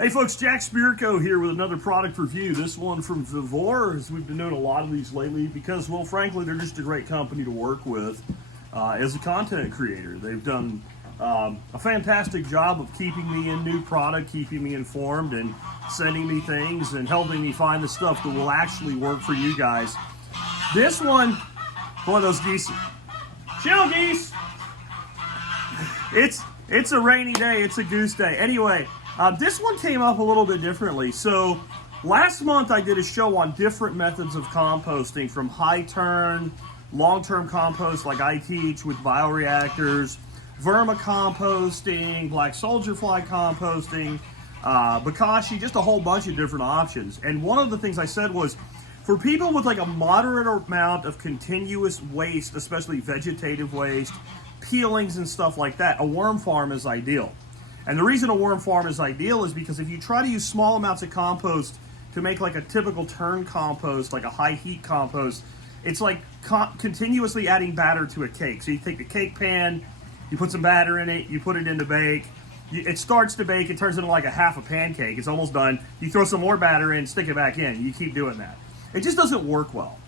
Hey folks, Jack Spigot here with another product review. This one from VEVOR, as we've been doing a lot of these lately because, well, frankly, they're just a great company to work with as a content creator. They've done a fantastic job of keeping me in new product, keeping me informed, and sending me things and helping me find the stuff that will actually work for you guys. This one, boy, those geese. Chill, geese! It's a rainy day, it's a goose day. Anyway, this one came up a little bit differently. So last month I did a show on different methods of composting, from high turn, long-term compost like I teach with bioreactors, vermicomposting, black soldier fly composting, bokashi, just a whole bunch of different options. And one of the things I said was, for people with like a moderate amount of continuous waste, especially vegetative waste, peelings and stuff like that, a worm farm is ideal. And the reason a worm farm is ideal is because if you try to use small amounts of compost to make like a typical turn compost, like a high heat compost, it's like continuously adding batter to a cake. So you take a cake pan, you put some batter in it, you put it in to bake, it starts to bake, it turns into like a half a pancake, it's almost done, you throw some more batter in, stick it back in, you keep doing that. It just doesn't work well.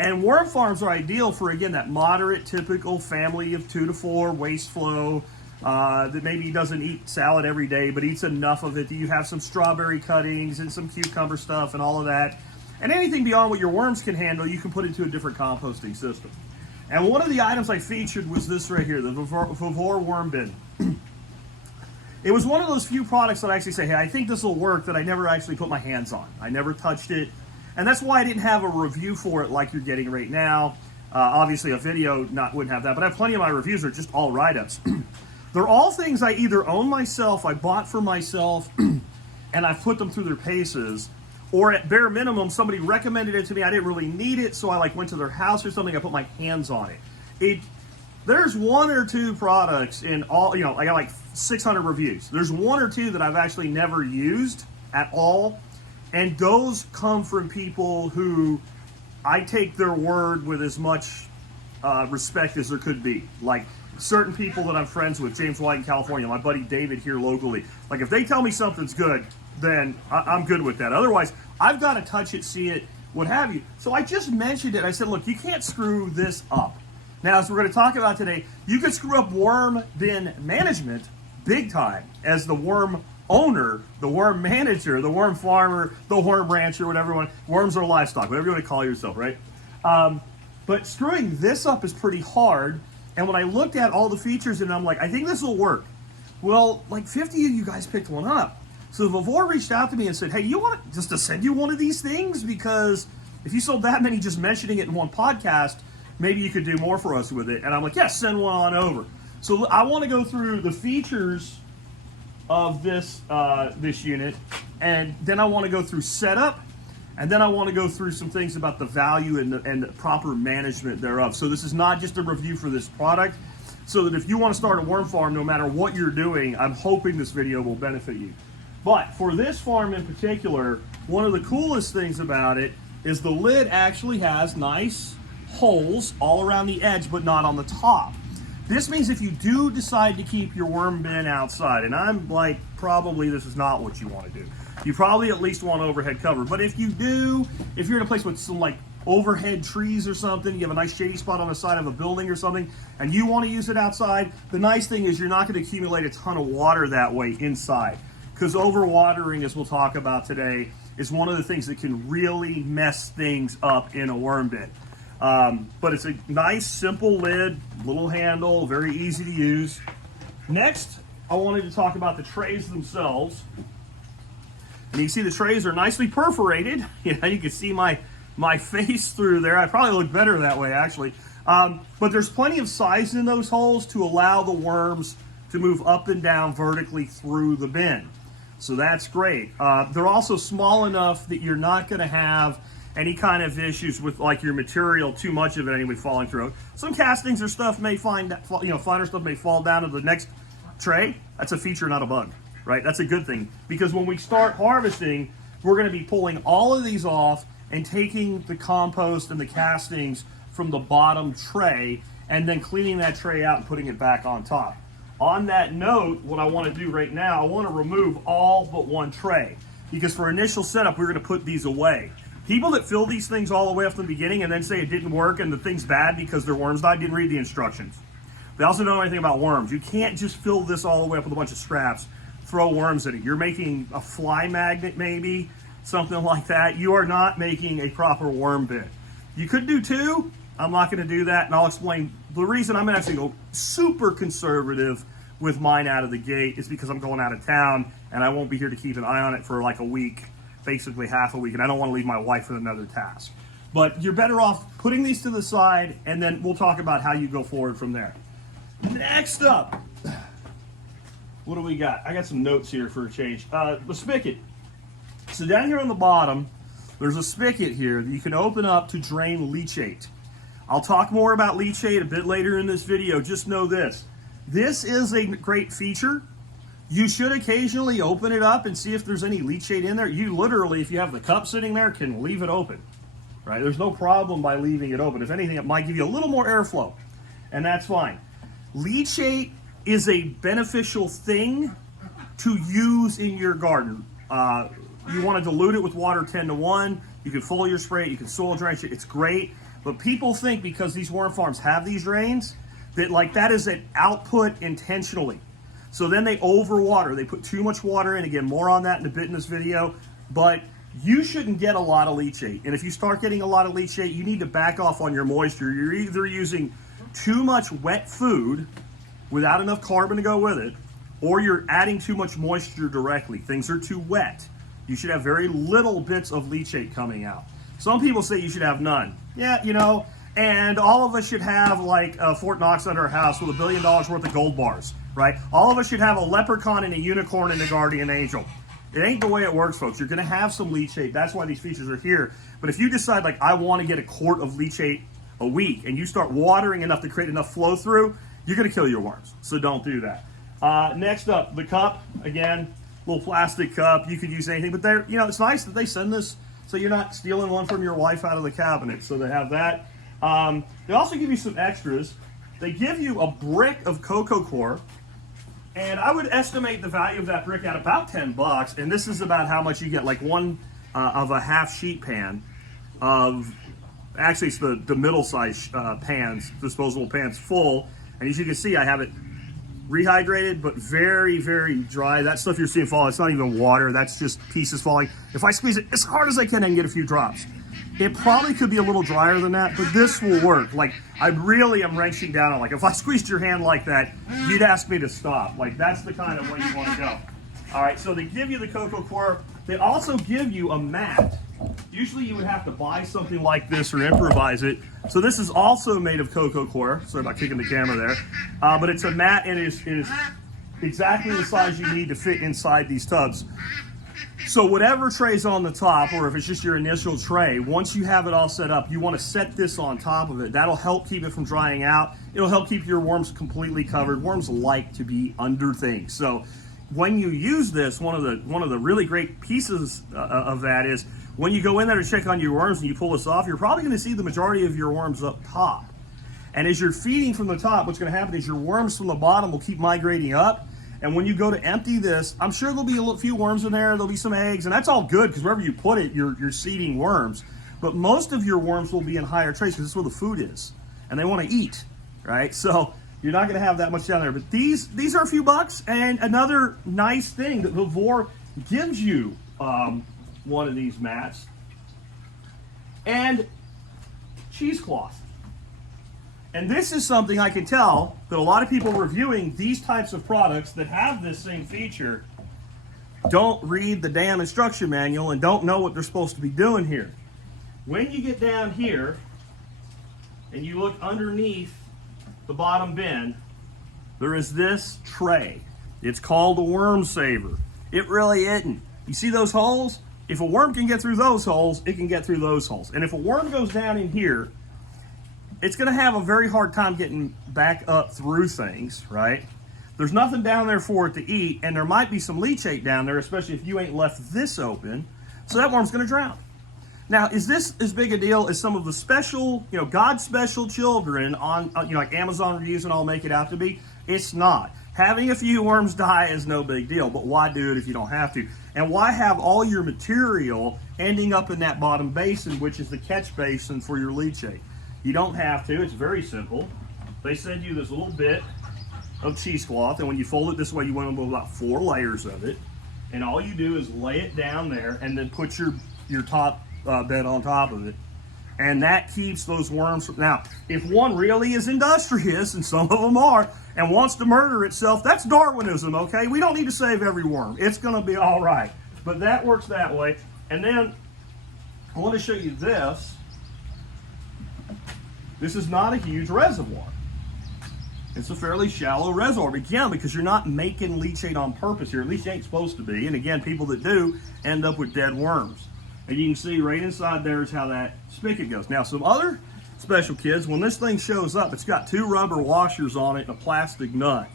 And worm farms are ideal for, again, that moderate, typical family of 2 to 4 waste flow, that maybe doesn't eat salad every day, but eats enough of it that you have some strawberry cuttings and some cucumber stuff and all of that. And anything beyond what your worms can handle, you can put into a different composting system. And one of the items I featured was this right here, the VEVOR worm bin. It was one of those few products that I actually say, hey, I think this will work, that I never actually put my hands on. I never touched it. And that's why I didn't have a review for it like you're getting right now. Obviously a video wouldn't have that, but I have plenty of my reviews are just all write-ups. They're all things I either own myself, I bought for myself, and I've put them through their paces, or at bare minimum, somebody recommended it to me, I didn't really need it, so I like went to their house or something, I put my hands on it. There's 1 or 2 products in all, I got like 600 reviews. There's 1 or 2 that I've actually never used at all, and those come from people who I take their word with as much respect as there could be. Like certain people that I'm friends with, James White in California, my buddy David here locally. Like if they tell me something's good, then I'm good with that. Otherwise, I've got to touch it, see it, what have you. So I just mentioned it. I said, look, you can't screw this up. Now, as we're going to talk about today, you could screw up worm bin management big time as the worm owner, the worm manager, the worm farmer, the worm rancher, whatever you want. Worms are livestock, whatever you want to call yourself, right? But screwing this up is pretty hard. And when I looked at all the features and I'm like, I think this will work. Well, like 50 of you guys picked one up. So VEVOR reached out to me and said, hey, you want just to send you one of these things? Because if you sold that many just mentioning it in one podcast, maybe you could do more for us with it. And I'm like, yes, send one on over. So I want to go through the features of this this unit, and then I want to go through setup, and then I want to go through some things about the value and the proper management thereof. So this is not just a review for this product, so that if you want to start a worm farm, no matter what you're doing, I'm hoping this video will benefit you. But for this farm in particular, one of the coolest things about it is the lid actually has nice holes all around the edge, but not on the top. This means if you do decide to keep your worm bin outside, and I'm like, probably this is not what you want to do. You probably at least want overhead cover. But if you do, if you're in a place with some like overhead trees or something, you have a nice shady spot on the side of a building or something, and you want to use it outside, the nice thing is you're not going to accumulate a ton of water that way inside. Because overwatering, as we'll talk about today, is one of the things that can really mess things up in a worm bin. But it's a nice, simple lid, little handle, very easy to use. Next, I wanted to talk about the trays themselves. And you see the trays are nicely perforated. You can see my face through there. I probably look better that way, actually. But there's plenty of size in those holes to allow the worms to move up and down vertically through the bin. So that's great. They're also small enough that you're not going to have any kind of issues with like your material, too much of it anyway, falling through. Some castings or stuff may finer stuff may fall down to the next tray. That's a feature, not a bug, right? That's a good thing, because when we start harvesting, we're going to be pulling all of these off and taking the compost and the castings from the bottom tray and then cleaning that tray out and putting it back on top. On that note, what I want to do right now, I want to remove all but one tray, because for initial setup, we're going to put these away. People that fill these things all the way up from the beginning and then say it didn't work and the thing's bad because their worms died didn't read the instructions. They also don't know anything about worms. You can't just fill this all the way up with a bunch of scraps, throw worms in it. You're making a fly magnet maybe, something like that. You are not making a proper worm bin. You could do two. I'm not going to do that, and I'll explain. The reason I'm going to actually go super conservative with mine out of the gate is because I'm going out of town and I won't be here to keep an eye on it for like a week, basically half a week, and I don't want to leave my wife with another task. But you're better off putting these to the side, and then we'll talk about how you go forward from there. Next up, what do we got? I got some notes here for a change. The spigot. So down here on the bottom, there's a spigot here that you can open up to drain leachate. I'll talk more about leachate a bit later in this video. Just know this. This is a great feature. You should occasionally open it up and see if there's any leachate in there. You literally, if you have the cup sitting there, can leave it open, right? There's no problem by leaving it open. If anything, it might give you a little more airflow, and that's fine. Leachate is a beneficial thing to use in your garden. You want to dilute it with water 10-to-1. You can foliar spray it, you can soil drench it. It's great, but people think because these worm farms have these drains that like that is an output intentionally. So then they overwater. They put too much water in. Again, more on that in a bit in this video. But you shouldn't get a lot of leachate. And if you start getting a lot of leachate, you need to back off on your moisture. You're either using too much wet food without enough carbon to go with it, or you're adding too much moisture directly. Things are too wet. You should have very little bits of leachate coming out. Some people say you should have none. Yeah, you know, and all of us should have like a Fort Knox under our house with $1 billion worth of gold bars. Right? All of us should have a leprechaun and a unicorn and a guardian angel. It ain't the way it works, folks. You're going to have some leachate. That's why these features are here. But if you decide, like, I want to get a quart of leachate a week, and you start watering enough to create enough flow through, you're going to kill your worms. So don't do that. Next up, the cup. Again, little plastic cup. You could use anything. But they're, you know, it's nice that they send this so you're not stealing one from your wife out of the cabinet. So they have that. They also give you some extras. They give you a brick of coco coir. And I would estimate the value of that brick at about 10 bucks. And this is about how much you get, like one of a half sheet pan of, actually it's the middle size pans, disposable pans full. And as you can see, I have it rehydrated, but very, very dry. That stuff you're seeing fall, it's not even water. That's just pieces falling. If I squeeze it as hard as I can, I can get a few drops. It probably could be a little drier than that, but this will work. Like, I really am wrenching down on, like, if I squeezed your hand like that, you'd ask me to stop. Like, that's the kind of way you want to go. All right, so they give you the coco coir. They also give you a mat. Usually you would have to buy something like this or improvise it. So this is also made of coco coir. Sorry about kicking the camera there. But it's a mat, and it is exactly the size you need to fit inside these tubs. So whatever tray's on the top, or if it's just your initial tray, once you have it all set up, you want to set this on top of it. That'll help keep it from drying out. It'll help keep your worms completely covered. Worms like to be under things. So when you use this, one of the really great pieces of that is when you go in there to check on your worms and you pull this off, you're probably going to see the majority of your worms up top. And as you're feeding from the top, what's going to happen is your worms from the bottom will keep migrating up. And when you go to empty this, I'm sure there'll be a few worms in there. There'll be some eggs, and that's all good because wherever you put it, you're seeding worms. But most of your worms will be in higher trays because this is where the food is, and they want to eat, right? So you're not going to have that much down there. But these are a few bucks, and another nice thing that VEVOR gives you one of these mats and cheesecloth. And this is something I can tell that a lot of people reviewing these types of products that have this same feature don't read the damn instruction manual and don't know what they're supposed to be doing here. When you get down here and you look underneath the bottom bin, there is this tray. It's called a worm saver. It really isn't. You see those holes? If a worm can get through those holes, it can get through those holes. And if a worm goes down in here, it's going to have a very hard time getting back up through things, right? There's nothing down there for it to eat, and there might be some leachate down there, especially if you ain't left this open, so that worm's going to drown. Now, is this as big a deal as some of the special, God's special children on, like Amazon reviews and all make it out to be? It's not. Having a few worms die is no big deal, but why do it if you don't have to? And why have all your material ending up in that bottom basin, which is the catch basin for your leachate? You don't have to. It's very simple. They send you this little bit of cheesecloth, and when you fold it this way, you want to put about 4 layers of it. And all you do is lay it down there and then put your top bed on top of it. And that keeps those worms from, now, if one really is industrious, and some of them are, and wants to murder itself, that's Darwinism, okay? We don't need to save every worm. It's gonna be all right. But that works that way. And then I want to show you this. This is not a huge reservoir. It's a fairly shallow reservoir, again, because you're not making leachate on purpose here. At least you ain't supposed to be. And again, people that do end up with dead worms. And you can see right inside there is how that spigot goes. Now, some other special kids, when this thing shows up, it's got 2 rubber washers on it and a plastic nut.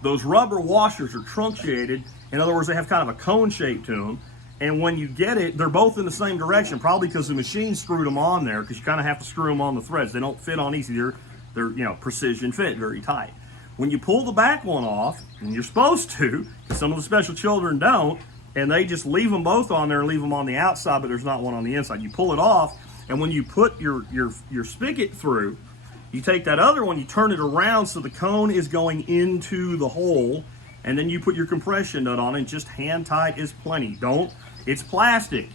Those rubber washers are truncated. In other words, they have kind of a cone shape to them. And when you get it, they're both in the same direction, probably because the machine screwed them on there, because you kind of have to screw them on the threads. They don't fit on easy. They're you know, precision fit, very tight. When you pull the back one off, and you're supposed to, because some of the special children don't, and they just leave them both on there and leave them on the outside, but there's not one on the inside. You pull it off, and when you put your spigot through, you take that other one, you turn it around so the cone is going into the hole, and then you put your compression nut on it, and just hand tight is plenty. It's plastic.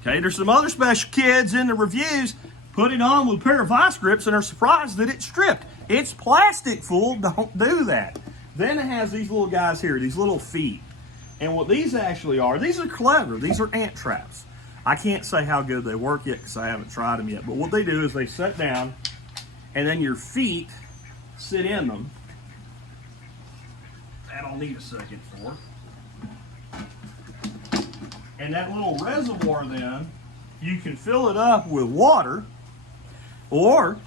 Okay, there's some other special kids in the reviews put it on with a pair of vice grips and are surprised that it's stripped. It's plastic, fool. Don't do that. Then it has these little guys here, these little feet. And what these actually are, these are clever. These are ant traps. I can't say how good they work yet because I haven't tried them yet. But what they do is they sit down, and then your feet sit in them. That I'll need a second for. And that little reservoir then, you can fill it up with water, or,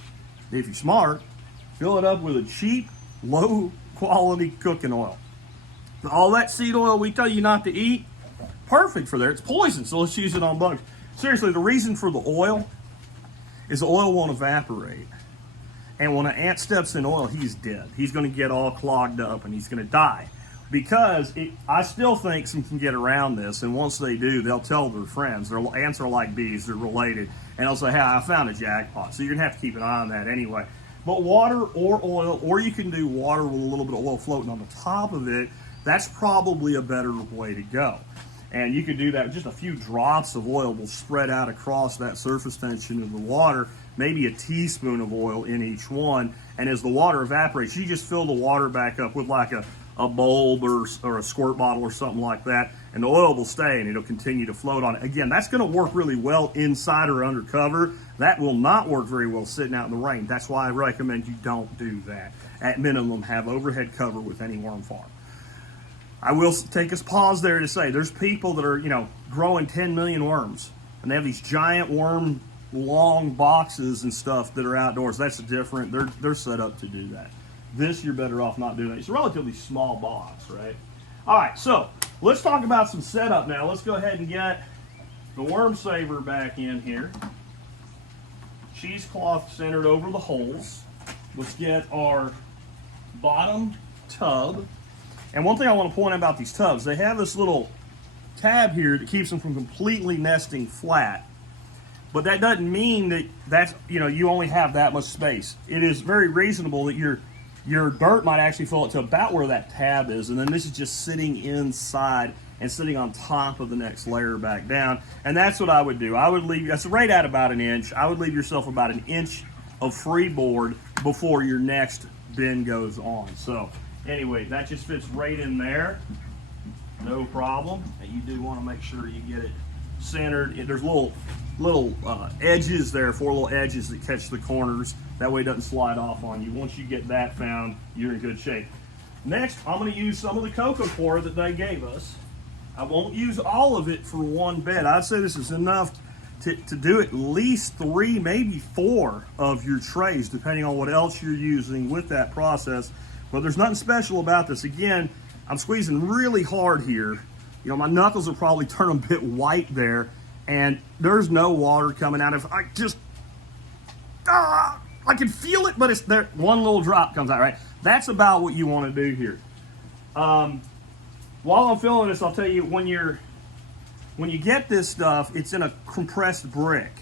if you're smart, fill it up with a cheap, low-quality cooking oil. All that seed oil we tell you not to eat, perfect for there. It's poison, so let's use it on bugs. Seriously, the reason for the oil is the oil won't evaporate. And when an ant steps in oil, he's dead. He's going to get all clogged up and he's going to die. Because I still think some can get around this, and once they do, they'll tell their friends. Ants are like bees, they're related. And they'll say, hey, I found a jackpot. So you're going to have to keep an eye on that anyway. But water or oil, or you can do water with a little bit of oil floating on the top of it, that's probably a better way to go. And you can do that with just a few drops of oil will spread out across that surface tension of the water, maybe a teaspoon of oil in each one. And as the water evaporates, you just fill the water back up with like a bulb or a squirt bottle or something like that, and the oil will stay and it'll continue to float on it. Again, that's going to work really well inside or under cover. That will not work very well sitting out in the rain. That's why I recommend you don't do that. At minimum, have overhead cover with any worm farm. I will take a pause there to say there's people that are, growing 10 million worms, and they have these giant worm long boxes and stuff that are outdoors. That's different. They're set up to do that. This, you're better off not doing that. It's a relatively small box, right? All right, so let's talk about some setup now. Let's go ahead and get the worm saver back in here. Cheesecloth centered over the holes. Let's get our bottom tub. And one thing I want to point out about these tubs, they have this little tab here that keeps them from completely nesting flat. But that doesn't mean that you only have that much space. It is very reasonable that your dirt might actually fill it to about where that tab is, and then this is just sitting inside and sitting on top of the next layer back down. And that's what I would do. I would leave, that's right at about an inch. I would leave yourself about an inch of freeboard before your next bin goes on. So anyway, that just fits right in there. No problem. And you do want to make sure you get it centered. There's little edges there, 4 little edges that catch the corners. That way it doesn't slide off on you. Once you get that found, you're in good shape. Next, I'm going to use some of the coco coir that they gave us. I won't use all of it for one bed. I'd say this is enough to do at least 3, maybe 4 of your trays, depending on what else you're using with that process. But there's nothing special about this. Again, I'm squeezing really hard here. My knuckles will probably turn a bit white there, and there's no water coming out. If I just, I can feel it, but it's there. One little drop comes out, right? That's about what you want to do here. While I'm filling this, I'll tell you, when you get this stuff, it's in a compressed brick.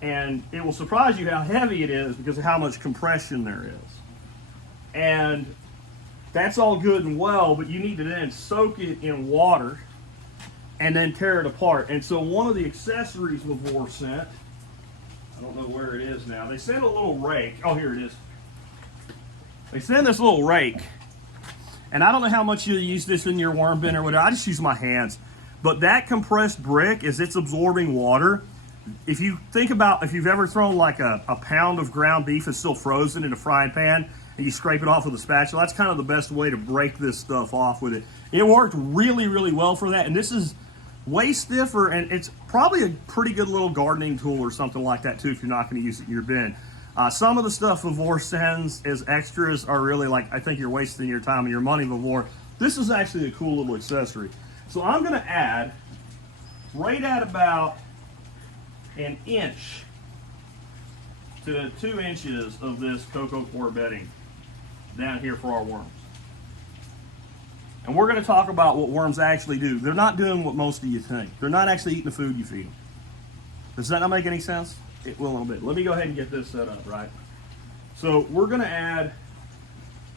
And it will surprise you how heavy it is because of how much compression there is. And that's all good and well, but you need to then soak it in water and then tear it apart. And so one of the accessories VEVOR sent, I don't know where it is now, they sent a little rake. Oh, here it is. They send this little rake. And I don't know how much you use this in your worm bin or whatever. I just use my hands. But that compressed brick, as it's absorbing water, if you think about if you've ever thrown like a pound of ground beef that's still frozen in a frying pan and you scrape it off with a spatula, that's kind of the best way to break this stuff off with it. It worked really, really well for that. And this is way stiffer, and it's probably a pretty good little gardening tool or something like that too if you're not going to use it in your bin. Some of the stuff VEVOR sends as extras are really like, I think you're wasting your time and your money, VEVOR. This is actually a cool little accessory. So I'm going to add right at about an inch to 2 inches of this coco coir bedding down here for our worms. And we're going to talk about what worms actually do. They're not doing what most of you think. They're not actually eating the food you feed them. Does that not make any sense? It will in a little bit. Let me go ahead and get this set up, right? So we're going to add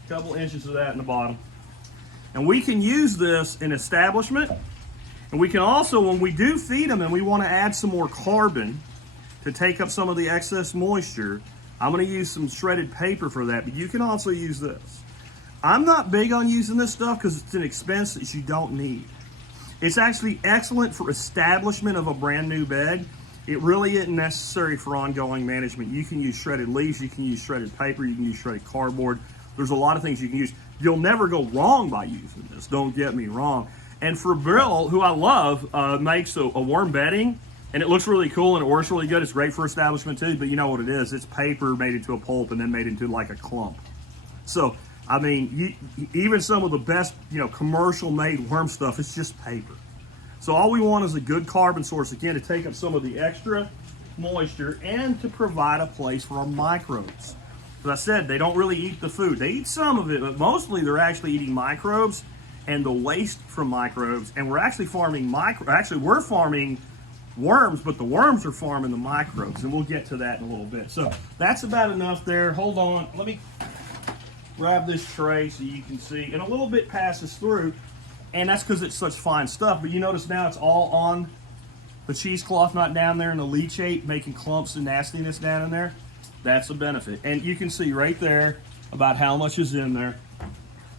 a couple inches of that in the bottom. And we can use this in establishment. And we can also, when we do feed them and we want to add some more carbon to take up some of the excess moisture, I'm going to use some shredded paper for that, but you can also use this. I'm not big on using this stuff because it's an expense that you don't need. It's actually excellent for establishment of a brand new bed. It really isn't necessary for ongoing management. You can use shredded leaves, you can use shredded paper, you can use shredded cardboard. There's a lot of things you can use. You'll never go wrong by using this, don't get me wrong. And for Bill, who I love, makes a worm bedding, and it looks really cool and it works really good. It's great for establishment too, but you know what it is. It's paper made into a pulp and then made into like a clump. So, I mean, even some of the best, commercial made worm stuff, it's just paper. So all we want is a good carbon source, again, to take up some of the extra moisture and to provide a place for our microbes. As I said, they don't really eat the food. They eat some of it, but mostly they're actually eating microbes and the waste from microbes. And we're actually farming we're farming worms, but the worms are farming the microbes, and we'll get to that in a little bit. So that's about enough there. Hold on, let me grab this tray so you can see, and a little bit passes through, and that's because it's such fine stuff. But you notice now it's all on the cheesecloth, not down there in the leachate, making clumps and nastiness down in there. That's a benefit. And you can see right there about how much is in there.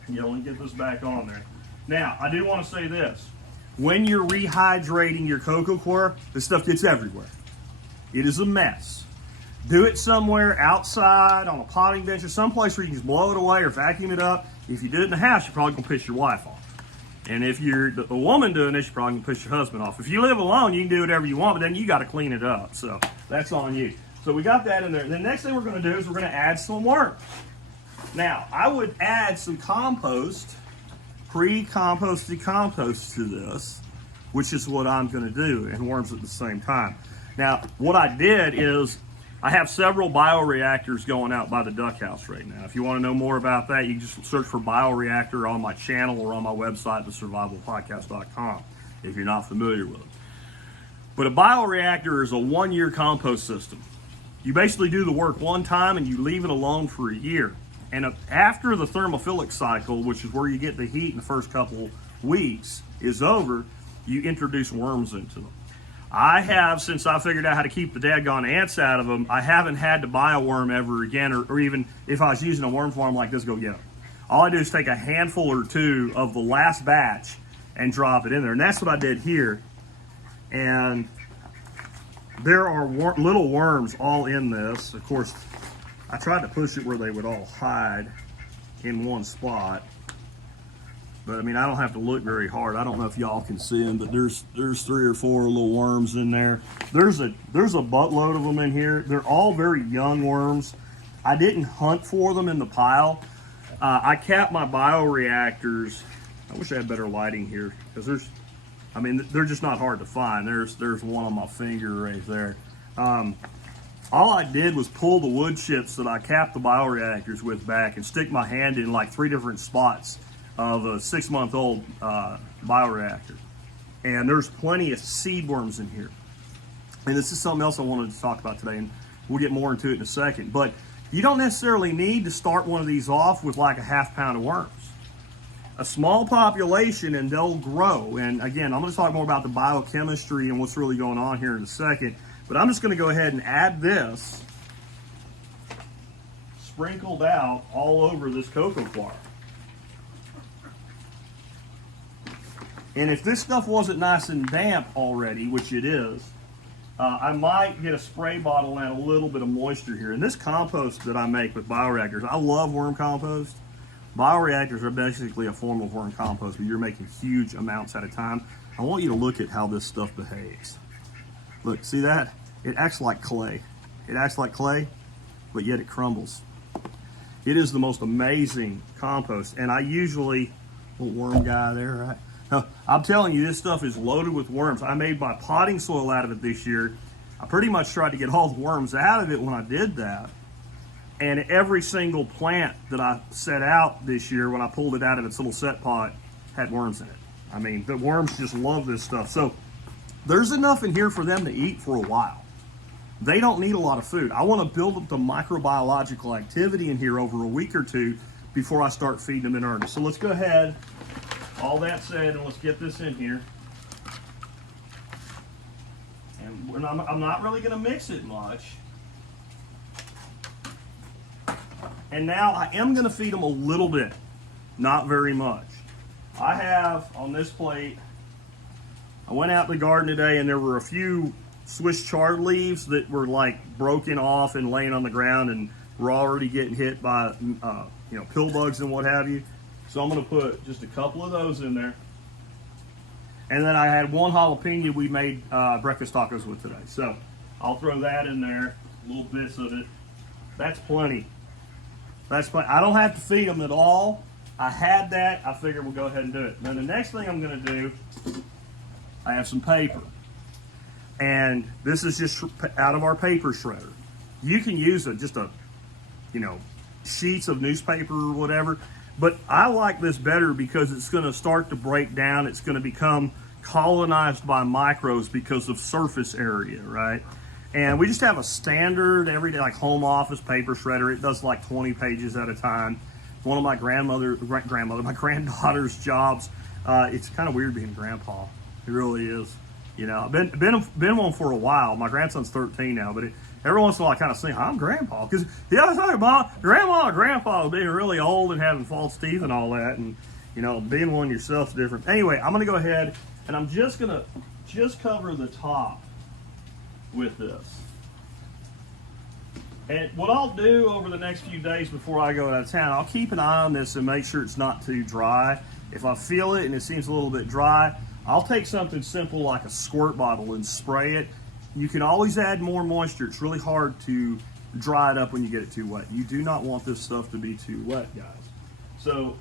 Let me get this back on there. Now, I do want to say this. When you're rehydrating your coco coir, this stuff gets everywhere. It is a mess. Do it somewhere outside on a potting bench or someplace where you can just blow it away or vacuum it up. If you do it in the house, you're probably going to piss your wife off. And if you're a woman doing this, you're probably going to piss your husband off. If you live alone, you can do whatever you want, but then you got to clean it up. So that's on you. So we got that in there. The next thing we're going to do is we're going to add some worms. Now, I would add some compost, pre-composted compost to this, which is what I'm going to do, and worms at the same time. Now, what I did is I have several bioreactors going out by the duck house right now. If you want to know more about that, you can just search for bioreactor on my channel or on my website, thesurvivalpodcast.com, if you're not familiar with it. But a bioreactor is a 1-year compost system. You basically do the work one time and you leave it alone for a year. And after the thermophilic cycle, which is where you get the heat in the first couple weeks, is over, you introduce worms into them. I have, since I figured out how to keep the daggone ants out of them, I haven't had to buy a worm ever again, or even if I was using a worm farm like this, go get them. All I do is take a handful or two of the last batch and drop it in there. And that's what I did here. And there are little worms all in this. Of course, I tried to push it where they would all hide in one spot. But I mean, I don't have to look very hard. I don't know if y'all can see them, but there's 3 or 4 little worms in there. There's a buttload of them in here. They're all very young worms. I didn't hunt for them in the pile. I kept my bioreactors. I wish I had better lighting here, because they're just not hard to find. There's one on my finger right there. All I did was pull the wood chips that I capped the bioreactors with back and stick my hand in like 3 different spots of a 6-month-old bioreactor. And there's plenty of seed worms in here. And this is something else I wanted to talk about today, and we'll get more into it in a second. But you don't necessarily need to start one of these off with like a ½ pound of worms. A small population and they'll grow. And again, I'm going to talk more about the biochemistry and what's really going on here in a second. But I'm just going to go ahead and add this sprinkled out all over this coco coir. And if this stuff wasn't nice and damp already, which it is, I might get a spray bottle and add a little bit of moisture here. And this compost that I make with bioreactors, I love worm compost. Bioreactors are basically a form of worm compost, but you're making huge amounts at a time. I want you to look at how this stuff behaves. Look, see that? It acts like clay. It acts like clay, but yet it crumbles. It is the most amazing compost. And I usually, little worm guy there, right? Now, I'm telling you, this stuff is loaded with worms. I made my potting soil out of it this year. I pretty much tried to get all the worms out of it when I did that. And every single plant that I set out this year, when I pulled it out of its little set pot, had worms in it. I mean, the worms just love this stuff. So there's enough in here for them to eat for a while. They don't need a lot of food. I want to build up the microbiological activity in here over a week or two before I start feeding them in earnest. So let's go ahead. All that said, and let's get this in here. And I'm not really going to mix it much. And now I am going to feed them a little bit, not very much. I have on this plate, I went out in the garden today and there were a few Swiss chard leaves that were like broken off and laying on the ground and were already getting hit by pill bugs and what have you. So I'm going to put just a couple of those in there. And then I had one jalapeno we made breakfast tacos with today. So I'll throw that in there, little bits of it. That's plenty. That's plenty. I don't have to feed them at all. I had that. I figured we'll go ahead and do it. Then the next thing I'm going to do, I have some paper. And this is just out of our paper shredder. You can use sheets of newspaper or whatever. But I like this better because it's going to start to break down. It's going to become colonized by microbes because of surface area, right? And we just have a standard everyday, like home office paper shredder. It does like 20 pages at a time. One of my my granddaughter's jobs. It's kind of weird being a grandpa. It really is. You know, I've been one for a while. My grandson's 13 now, but every once in a while I kind of think I'm grandpa, because the other thing about grandma and grandpa being really old and having false teeth and all that, and being one yourself is different. Anyway, I'm going to go ahead and I'm just going to cover the top with this. And what I'll do over the next few days before I go out of town, I'll keep an eye on this and make sure it's not too dry. If I feel it and it seems a little bit dry, I'll take something simple like a squirt bottle and spray it. You can always add more moisture. It's really hard to dry it up when you get it too wet. You do not want this stuff to be too wet, guys. So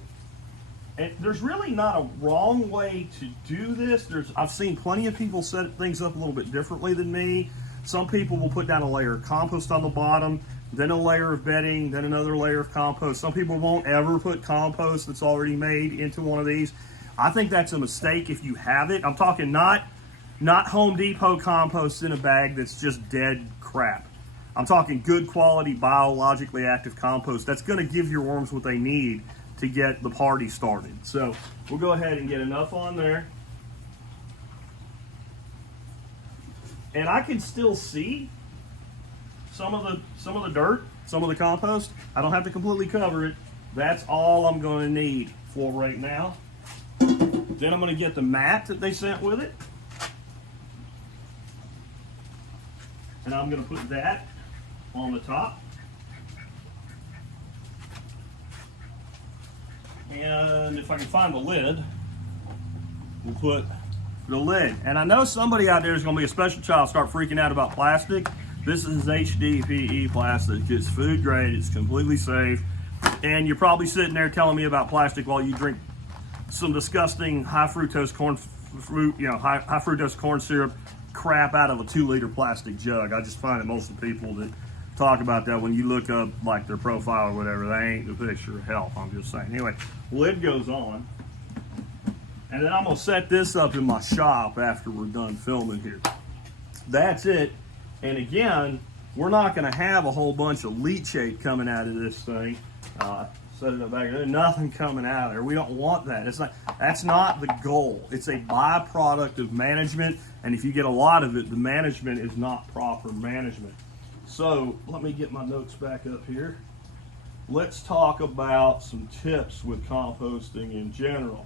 there's really not a wrong way to do this. I've seen plenty of people set things up a little bit differently than me. Some people will put down a layer of compost on the bottom, then a layer of bedding, then another layer of compost. Some people won't ever put compost that's already made into one of these. I think that's a mistake if you have it. I'm talking not Home Depot compost in a bag that's just dead crap. I'm talking good quality, biologically active compost that's going to give your worms what they need to get the party started. So we'll go ahead and get enough on there. And I can still see some of the dirt, some of the compost. I don't have to completely cover it. That's all I'm going to need for right now. Then I'm going to get the mat that they sent with it. And I'm going to put that on the top. And if I can find the lid, we'll put the lid. And I know somebody out there is going to be a special child, start freaking out about plastic. This is HDPE plastic. It's food grade. It's completely safe. And you're probably sitting there telling me about plastic while you drink some disgusting high fructose corn syrup crap out of a 2-liter plastic jug. I just find that most of the people that talk about that, when you look up like their profile or whatever, they ain't the picture of health. I'm just saying. Anyway, lid goes on. And then I'm gonna set this up in my shop after we're done filming here. That's it. And again, we're not gonna have a whole bunch of leachate coming out of this thing. Set it up back there. Nothing coming out of there. We don't want that. That's not the goal. It's a byproduct of management, and if you get a lot of it, the management is not proper management. So let me get my notes back up here. Let's talk about some tips with composting in general.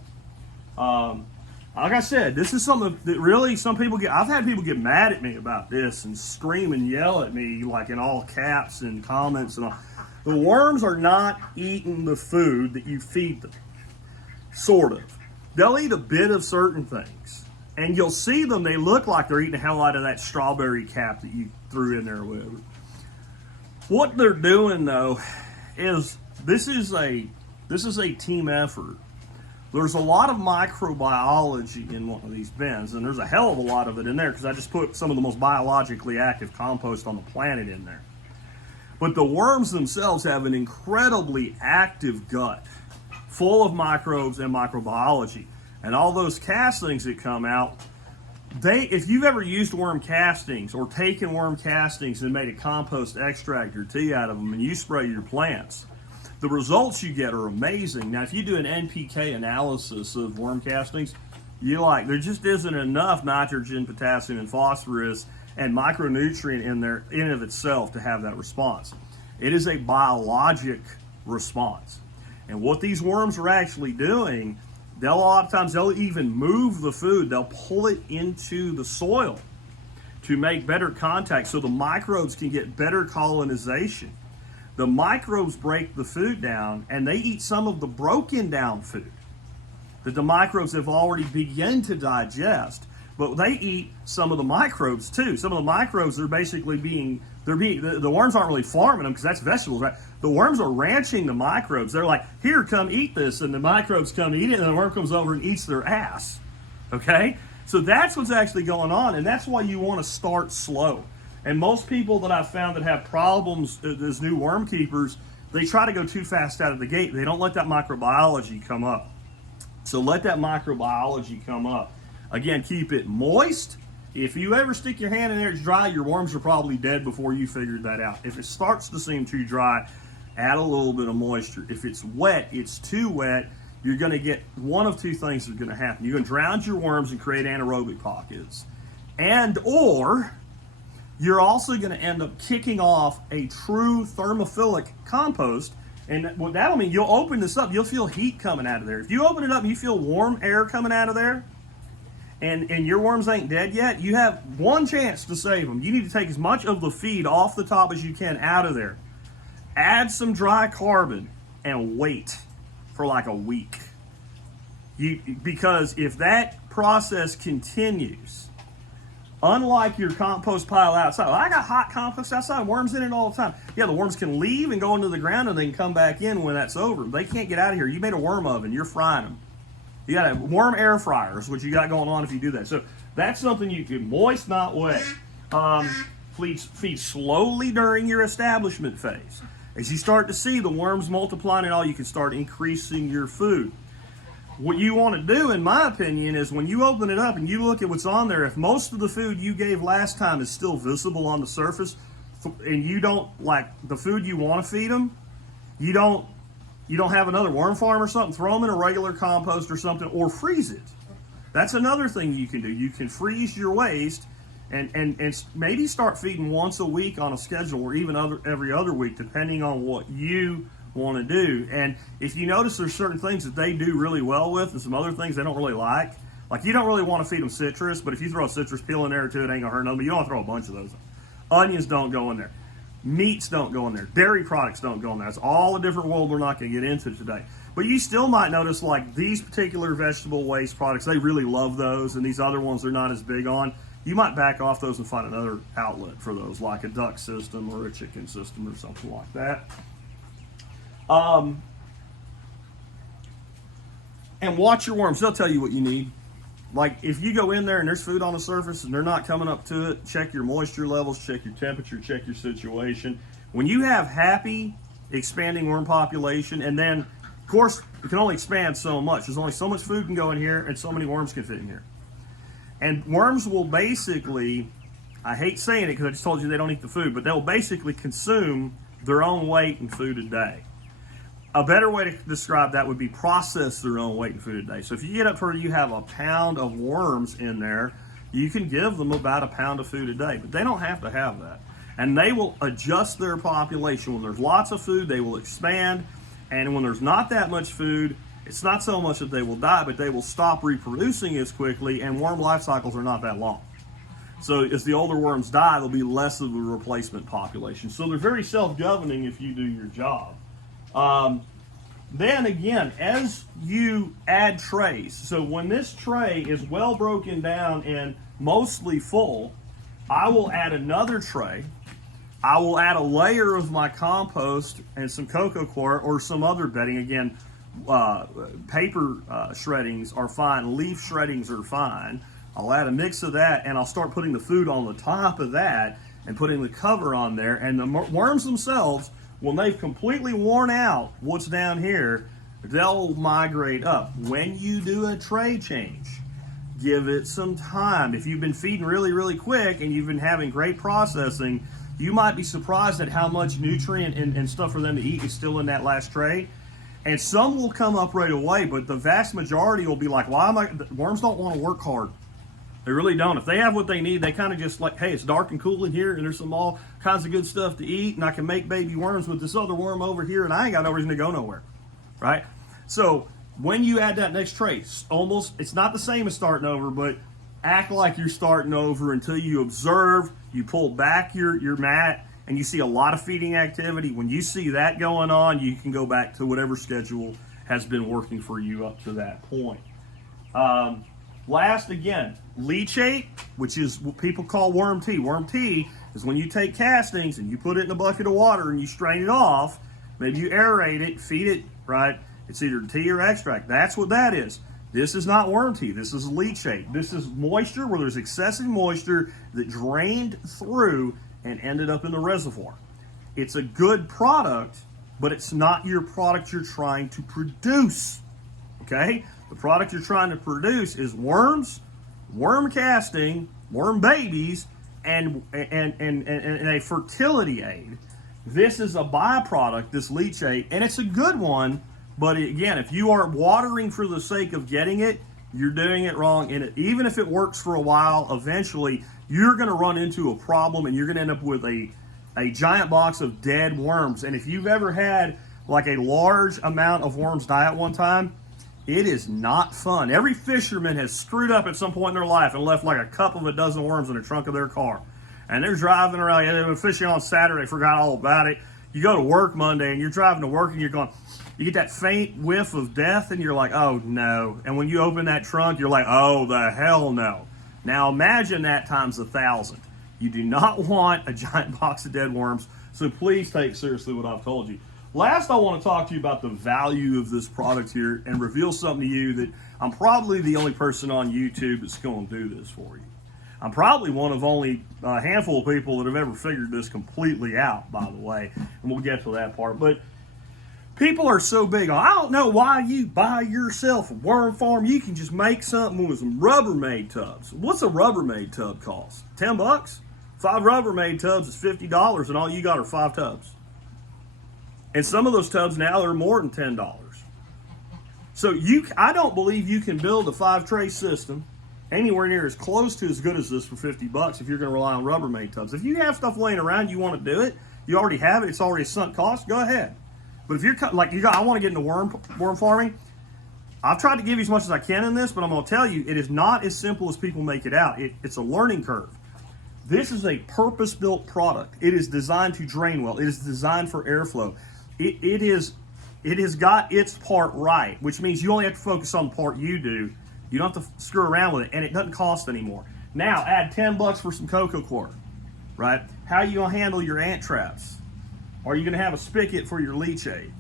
Like I said, this is something that really some people get. I've had people get mad at me about this and scream and yell at me like in all caps and comments and all. The worms are not eating the food that you feed them, sort of. They'll eat a bit of certain things, and you'll see them, they look like they're eating the hell out of that strawberry cap that you threw in there or whatever. What they're doing, though, is this is a team effort. There's a lot of microbiology in one of these bins, and there's a hell of a lot of it in there because I just put some of the most biologically active compost on the planet in there. But the worms themselves have an incredibly active gut, full of microbes and microbiology. And all those castings that come out, if you've ever used worm castings or taken worm castings and made a compost extract or tea out of them and you spray your plants, the results you get are amazing. Now, if you do an NPK analysis of worm castings, there just isn't enough nitrogen, potassium, and phosphorus and micronutrient in there in and of itself to have that response. It is a biologic response. And what these worms are actually doing, a lot of times they'll even move the food, they'll pull it into the soil to make better contact so the microbes can get better colonization. The microbes break the food down and they eat some of the broken down food that the microbes have already begun to digest. But they eat some of the microbes too. Some of the microbes are basically the worms aren't really farming them because that's vegetables, right? The worms are ranching the microbes. They're like, here, come eat this. And the microbes come eat it and the worm comes over and eats their ass, okay? So that's what's actually going on, and that's why you want to start slow. And most people that I've found that have problems as new worm keepers, they try to go too fast out of the gate. They don't let that microbiology come up. So let that microbiology come up. Again, keep it moist. If you ever stick your hand in there, it's dry, your worms are probably dead before you figured that out. If it starts to seem too dry, add a little bit of moisture. If it's wet, it's too wet, you're going to get one of two things is going to happen. You're going to drown your worms and create anaerobic pockets. Or you're also going to end up kicking off a true thermophilic compost. And what that'll mean, you'll open this up, you'll feel heat coming out of there. If you open it up and you feel warm air coming out of there, and your worms ain't dead yet, you have one chance to save them. You need to take as much of the feed off the top as you can out of there. Add some dry carbon and wait for like a week. Because if that process continues, unlike your compost pile outside, well, I got hot compost outside, worms in it all the time. Yeah, the worms can leave and go into the ground and they can come back in when that's over. They can't get out of here. You made a worm oven, you're frying them. You got a worm air fryers, which you got going on if you do that. So that's something you can moist, not wet. Feed slowly during your establishment phase. As you start to see the worms multiplying and all, you can start increasing your food. What you want to do, in my opinion, is when you open it up and you look at what's on there, if most of the food you gave last time is still visible on the surface, and you don't like the food you want to feed them, you don't have another worm farm or something, throw them in a regular compost or something, or freeze it. That's another thing you can do. You can freeze your waste and maybe start feeding once a week on a schedule, or even every other week, depending on what you want to do. And if you notice there's certain things that they do really well with and some other things they don't really like you don't really want to feed them citrus, but if you throw a citrus peel in there too, it ain't gonna hurt them, but you don't throw a bunch of those. Onions don't go in there. Meats don't go in there. Dairy products don't go in there. That's all a different world we're not going to get into today. But you still might notice like these particular vegetable waste products, they really love those, and these other ones they're not as big on. You might back off those and find another outlet for those, like a duck system or a chicken system or something like that. And watch your worms. They'll tell you what you need. Like if you go in there and there's food on the surface and they're not coming up to it, check your moisture levels, check your temperature, check your situation. When you have happy expanding worm population, and then Of course, it can only expand so much. There's only so much food can go in here and so many worms can fit in here. And worms will basically, I hate saying it because I just told you they don't eat the food, but they'll basically consume their own weight in food a day. A better way to describe that would be process their own weight in food a day. So if you get up to where you have a pound of worms in there, you can give them about a pound of food a day, but they don't have to have that. And they will adjust their population. When there's lots of food, they will expand. And when there's not that much food, it's not so much that they will die, but they will stop reproducing as quickly, and worm life cycles are not that long. So as the older worms die, there'll be less of a replacement population. So they're very self-governing if you do your job. Then again, as you add trays, so when this tray is well broken down and mostly full, I will add another tray. I will add a layer of my compost and some coco coir or some other bedding. Again, paper shreddings are fine, leaf shreddings are fine. I'll add a mix of that and I'll start putting the food on the top of that and putting the cover on there. And the worms themselves, when they've completely worn out what's down here, they'll migrate up. When you do a tray change, give it some time. If you've been feeding really, really quick and you've been having great processing, you might be surprised at how much nutrient and stuff for them to eat is still in that last tray. And some will come up right away, but the vast majority will be like, why am I, worms don't want to work hard. They really don't. If they have what they need, they kind of just like, hey, it's dark and cool in here and there's some all kinds of good stuff to eat and I can make baby worms with this other worm over here and I ain't got no reason to go nowhere, right? So when you add that next tray, it's not the same as starting over, but act like you're starting over until you observe, you pull back your mat, and you see a lot of feeding activity. When you see that going on, you can go back to whatever schedule has been working for you up to that point. Last, again, leachate, which is what people call worm tea. Worm tea is when you take castings and you put it in a bucket of water and you strain it off, maybe you aerate it, feed it, right? It's either tea or extract. That's what that is. This is not worm tea. This is leachate. This is moisture where there's excessive moisture that drained through and ended up in the reservoir. It's a good product, but it's not your product you're trying to produce, okay? The product you're trying to produce is worms, worm casting, worm babies, and a fertility aid. This is a byproduct, this leachate, and it's a good one. But again, if you are watering for the sake of getting it, you're doing it wrong. And even if it works for a while, eventually you're going to run into a problem and you're going to end up with a giant box of dead worms. And if you've ever had like a large amount of worms die at one time, it is not fun. Every fisherman has screwed up at some point in their life and left like a cup of a dozen worms in the trunk of their car. And they're driving around, they've been fishing on Saturday, forgot all about it. You go to work Monday and you're driving to work and you're going, you get that faint whiff of death and you're like, oh no. And when you open that trunk, you're like, oh the hell no. Now imagine that times 1,000. You do not want a giant box of dead worms, so please take seriously what I've told you. Last, I want to talk to you about the value of this product here and reveal something to you that I'm probably the only person on YouTube that's going to do this for you. I'm probably one of only a handful of people that have ever figured this completely out, by the way, and we'll get to that part. But people are so big on, I don't know why you buy yourself a worm farm. You can just make something with some Rubbermaid tubs. What's a Rubbermaid tub cost? 10 bucks? 5 Rubbermaid tubs is $50 and all you got are 5 tubs. And some of those tubs now are more than $10. So I don't believe you can build a 5-tray system anywhere near as close to as good as this for 50 bucks if you're going to rely on Rubbermaid tubs. If you have stuff laying around, you want to do it, you already have it, it's already a sunk cost, go ahead. But if you're like, I want to get into worm farming, I've tried to give you as much as I can in this, but I'm going to tell you, it is not as simple as people make it out. It's a learning curve. This is a purpose-built product. It is designed to drain well. It is designed for airflow. It has got its part right, which means you only have to focus on the part you do. You don't have to screw around with it, and it doesn't cost anymore. Now, add 10 bucks for some coco coir, right? How are you going to handle your ant traps? Are you going to have a spigot for your leachate?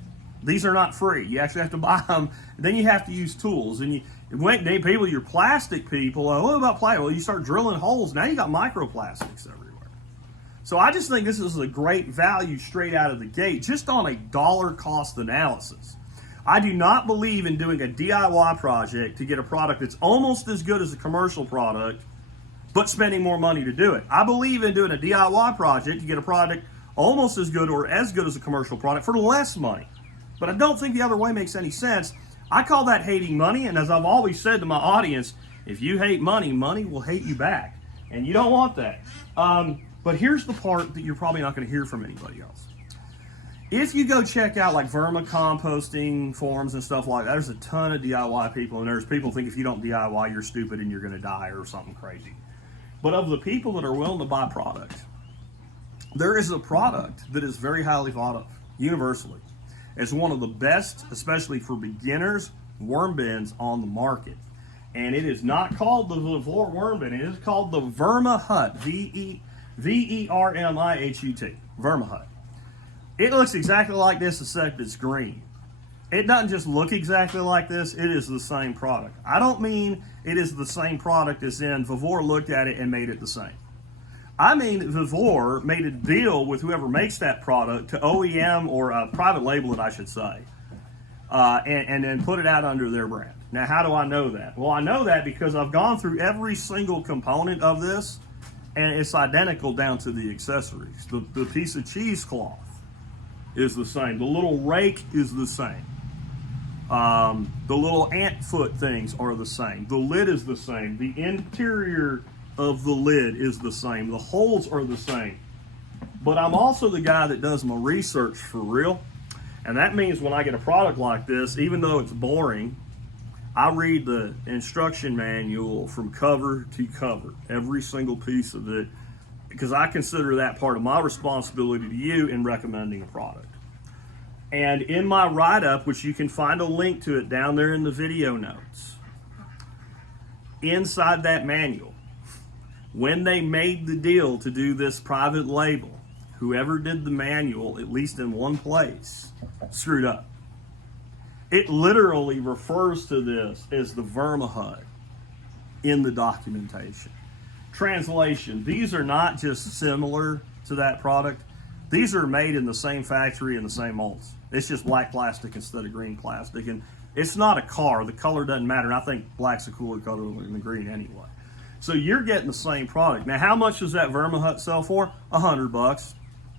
These are not free. You actually have to buy them. Then you have to use tools. And people, your plastic people, what about plastic? Well, you start drilling holes. Now you got microplastics everywhere. So I just think this is a great value straight out of the gate, just on a dollar cost analysis. I do not believe in doing a DIY project to get a product that's almost as good as a commercial product, but spending more money to do it. I believe in doing a DIY project to get a product almost as good or as good as a commercial product for less money. But I don't think the other way makes any sense. I call that hating money, and as I've always said to my audience, if you hate money, money will hate you back. And you don't want that. But here's the part that you're probably not going to hear from anybody else. If you go check out like vermicomposting forums and stuff like that, there's a ton of DIY people, and there's people who think if you don't DIY, you're stupid and you're going to die or something crazy. But of the people that are willing to buy product, there is a product that is very highly thought of, universally. It's one of the best, especially for beginners, worm bins on the market. And it is not called the VEVOR worm bin, it is called the VermiHut, V-E-R-M-I-H-U-T, VermiHut. It looks exactly like this except it's green. It doesn't just look exactly like this, it is the same product. I don't mean it is the same product as in VEVOR looked at it and made it the same. I mean VEVOR made a deal with whoever makes that product to OEM or private label it, I should say, and then put it out under their brand. Now, how do I know that? Well, I know that because I've gone through every single component of this, and it's identical down to the accessories. The piece of cheesecloth is the same. The little rake is the same. The little ant foot things are the same. The lid is the same. The interior of the lid is the same. The holes are the same. But I'm also the guy that does my research for real. And that means when I get a product like this, even though it's boring, I read the instruction manual from cover to cover, every single piece of it, because I consider that part of my responsibility to you in recommending a product. And in my write-up, which you can find a link to it down there in the video notes, inside that manual, when they made the deal to do this private label, whoever did the manual, at least in one place, screwed up. It literally refers to this as the VermiHut in the documentation. Translation, these are not just similar to that product. These are made in the same factory in the same molds. It's just black plastic instead of green plastic. And it's not a car. The color doesn't matter. And I think black's a cooler color than the green anyway. So you're getting the same product. Now, how much does that VermiHut sell for? $100,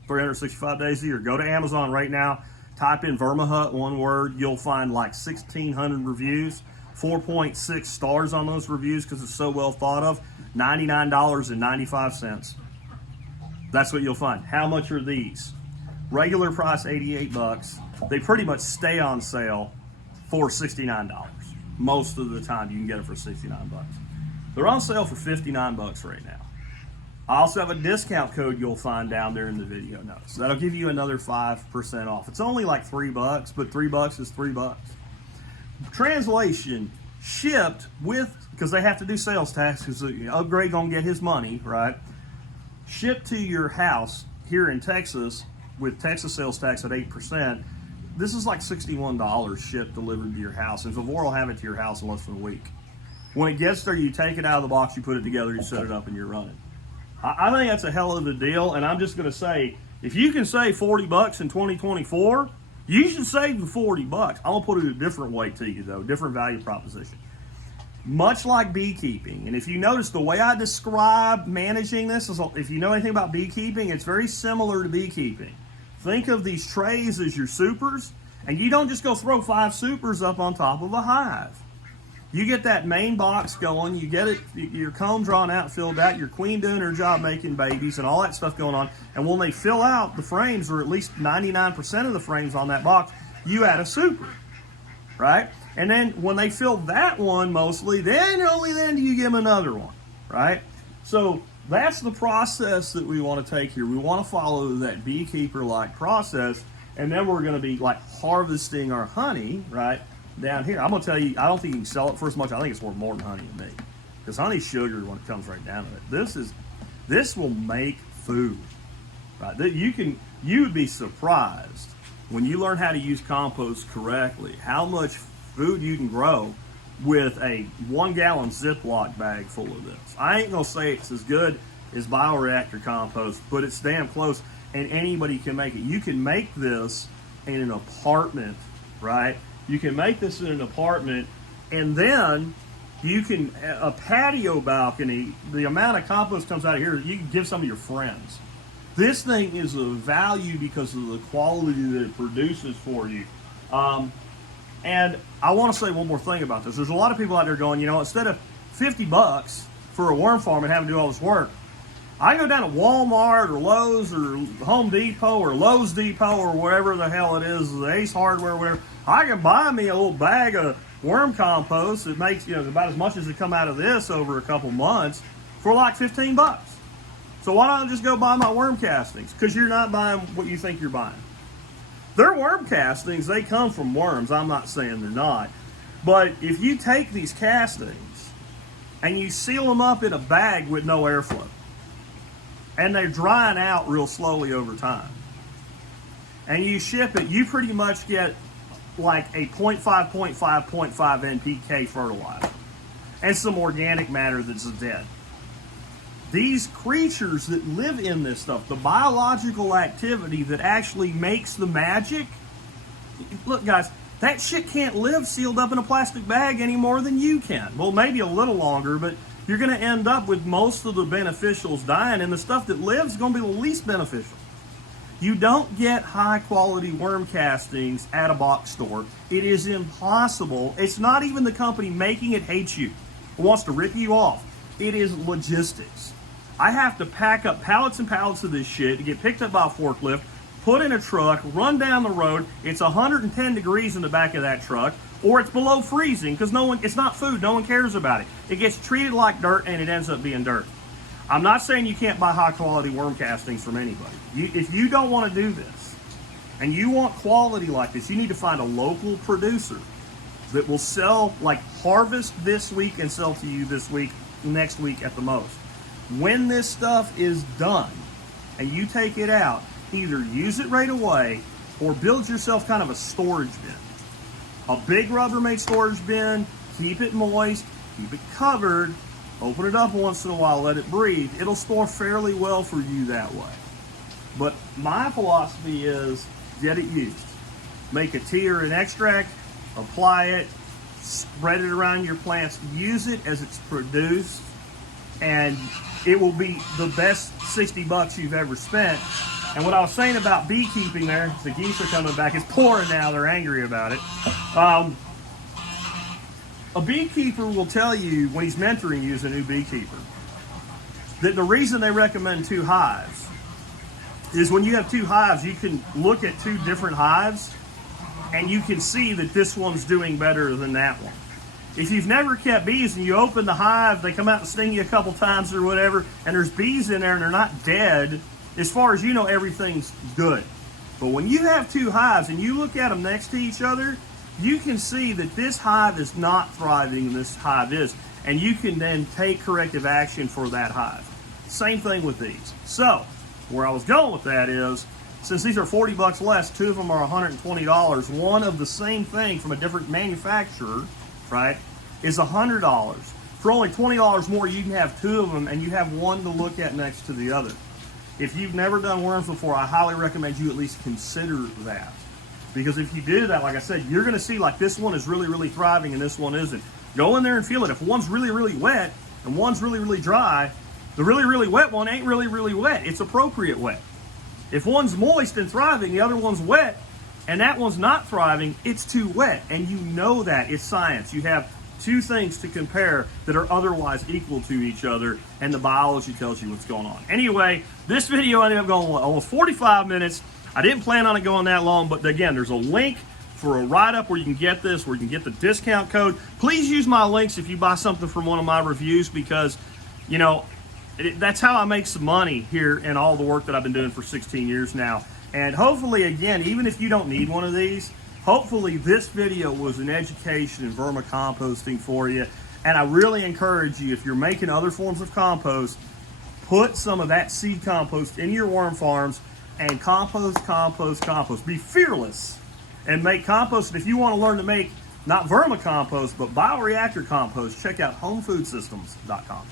365 days a year. Go to Amazon right now. Type in VermiHut, one word, you'll find like 1,600 reviews, 4.6 stars on those reviews because it's so well thought of, $99.95. That's what you'll find. How much are these? Regular price, $88. They pretty much stay on sale for $69. Most of the time you can get it for 69 bucks. They're on sale for 59 bucks right now. I also have a discount code you'll find down there in the video notes. That'll give you another 5% off. It's only like $3, but $3 is $3. Translation, shipped with, because they have to do sales tax, because the upgrade gonna get his money, right? Shipped to your house here in Texas with Texas sales tax at 8%. This is like $61 shipped delivered to your house, and VEVOR will have it to your house in less than a week. When it gets there, you take it out of the box, you put it together, you set it up, and you're running. I think that's a hell of a deal, and I'm just going to say, if you can save $40 in 2024, you should save the $40. I'm going to put it a different way to you, though, different value proposition. Much like beekeeping, and if you notice the way I describe managing this, is if you know anything about beekeeping, it's very similar to beekeeping. Think of these trays as your supers, and you don't just go throw 5 supers up on top of a hive. You get that main box going, you get it, your comb drawn out, filled out, your queen doing her job making babies and all that stuff going on. And when they fill out the frames, or at least 99% of the frames on that box, you add a super, right? And then when they fill that one mostly, then only then do you give them another one, right? So that's the process that we want to take here. We want to follow that beekeeper-like process, and then we're going to be like harvesting our honey, right? Down here, I'm gonna tell you, I don't think you can sell it for as much. I think it's worth more than honey to me, because honey's sugar when it comes right down to it. This will make food, right? You would be surprised when you learn how to use compost correctly, how much food you can grow with a 1 gallon Ziploc bag full of this. I ain't gonna say it's as good as bioreactor compost, but it's damn close, and anybody can make it. You can make this in an apartment, right? You can make this in an apartment, and then you can, a patio balcony, the amount of compost comes out of here, you can give some of your friends. This thing is of value because of the quality that it produces for you. And I want to say one more thing about this. There's a lot of people out there going, you know, instead of 50 bucks for a worm farm and having to do all this work, I go down to Walmart or Lowe's or Home Depot or Lowe's Depot or wherever the hell it is, the Ace Hardware, whatever. I can buy me a little bag of worm compost that makes, you know, about as much as it come out of this over a couple months for like 15 bucks. So why don't I just go buy my worm castings? Because you're not buying what you think you're buying. They're worm castings, they come from worms. I'm not saying they're not. But if you take these castings and you seal them up in a bag with no airflow, and they're drying out real slowly over time, and you ship it, you pretty much get like a 0.5, 0.5, 0.5 NPK fertilizer and some organic matter that's dead. These creatures that live in this stuff, the biological activity that actually makes the magic, look guys, that shit can't live sealed up in a plastic bag any more than you can. Well, maybe a little longer, but you're going to end up with most of the beneficials dying, and the stuff that lives is going to be the least beneficial. You don't get high quality worm castings at a box store. It is impossible. It's not even the company making it hates you, it wants to rip you off. It is logistics. I have to pack up pallets and pallets of this shit to get picked up by a forklift, put in a truck, run down the road. It's 110 degrees in the back of that truck, or it's below freezing because it's not food. No one cares about it. It gets treated like dirt and it ends up being dirt. I'm not saying you can't buy high quality worm castings from anybody. If you don't want to do this and you want quality like this, you need to find a local producer that will sell, like harvest this week and sell to you this week, next week at the most. When this stuff is done and you take it out, either use it right away or build yourself kind of a storage bin. A big Rubbermaid storage bin, keep it moist, keep it covered, open it up once in a while, let it breathe. It'll store fairly well for you that way. But my philosophy is get it used. Make a tea or an extract, apply it, spread it around your plants, use it as it's produced, and it will be the best 60 bucks you've ever spent. And what I was saying about beekeeping there, the geese are coming back, it's pouring now, they're angry about it. A beekeeper will tell you when he's mentoring you as a new beekeeper that the reason they recommend 2 hives is when you have 2 hives, you can look at 2 different hives and you can see that this one's doing better than that one. If you've never kept bees and you open the hive, they come out and sting you a couple times or whatever, and there's bees in there and they're not dead, as far as you know, everything's good. But when you have 2 hives and you look at them next to each other, you can see that this hive is not thriving and this hive is, and you can then take corrective action for that hive. Same thing with these. So, where I was going with that is, since these are 40 bucks less, 2 of them are $120, one of the same thing from a different manufacturer, right, is $100. For only $20 more, you can have 2 of them and you have one to look at next to the other. If you've never done worms before, I highly recommend you at least consider that. Because if you do that, like I said, you're going to see like this one is really, really thriving and this one isn't. Go in there and feel it. If one's really, really wet and one's really, really dry, the really, really wet one ain't really, really wet. It's appropriate wet. If one's moist and thriving, the other one's wet, and that one's not thriving, it's too wet. And you know that. It's science. You have 2 things to compare that are otherwise equal to each other, and the biology tells you what's going on. Anyway, this video ended up going almost 45 minutes. I didn't plan on it going that long, but again, there's a link for a write-up where you can get this, where you can get the discount code. Please use my links if you buy something from one of my reviews, because, you know, that's how I make some money here in all the work that I've been doing for 16 years now. And hopefully, again, even if you don't need one of these, hopefully this video was an education in vermicomposting for you. And I really encourage you, if you're making other forms of compost, put some of that seed compost in your worm farms and compost, compost, compost. Be fearless and make compost. And if you want to learn to make not vermicompost, but bioreactor compost, check out homefoodsystems.com.